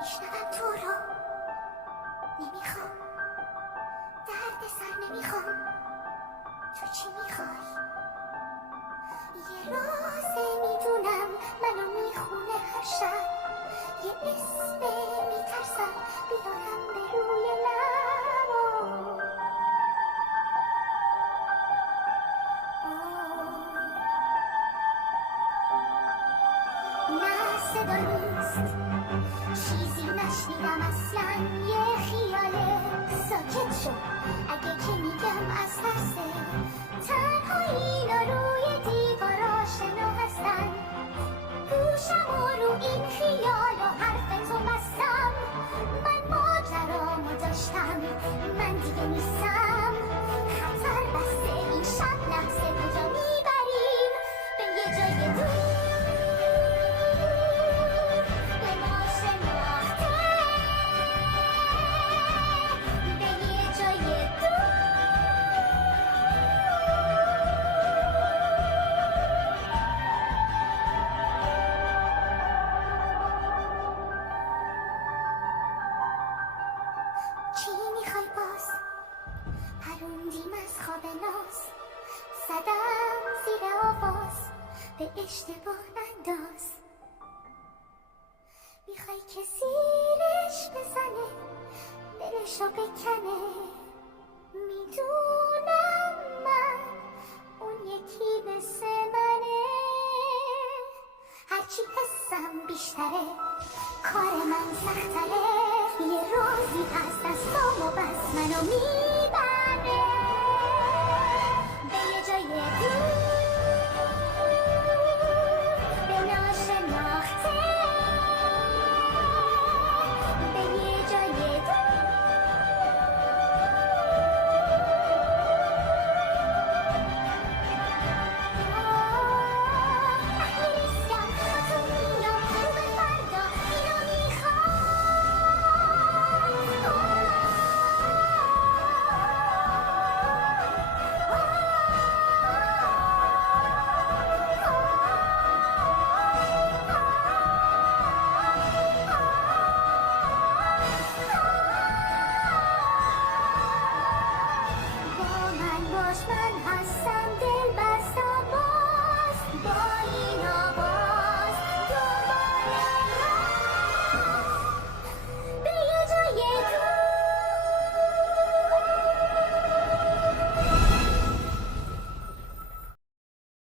میشنوم تو رو، نمیخوام درد سر نمیخوام. تو چی میخوای؟ یه رازه میدونم منو میخونه هر شب، یه اسم میترسم بیارم به روی لبا. نه صدا نیست، چیزی نشنیدم اصلا، یه خیاله. ساکت شو اگه که میگم از ترسه، تنها اینا روی دیوارا شنا هستن. گوشم و رو این خیال و حرف تو بستم. من ماجرامو داشتم، من دیگه نیستم. خطر بسته این شب، لحظه کجا میبریم؟ به یه جای دور، به ناشناخته، به یه جای دور. چی میخوای باز؟ پروندیم از خواب ناز، زدم زیر آواز، به اشتباه ننداز. میخوای که زیرش بزنه، دلشو بکنه. میدونم من اون یکی مثل منه، هرچی حسم بیشتره، کار من سختره. یه رازی هست دستامو بس منو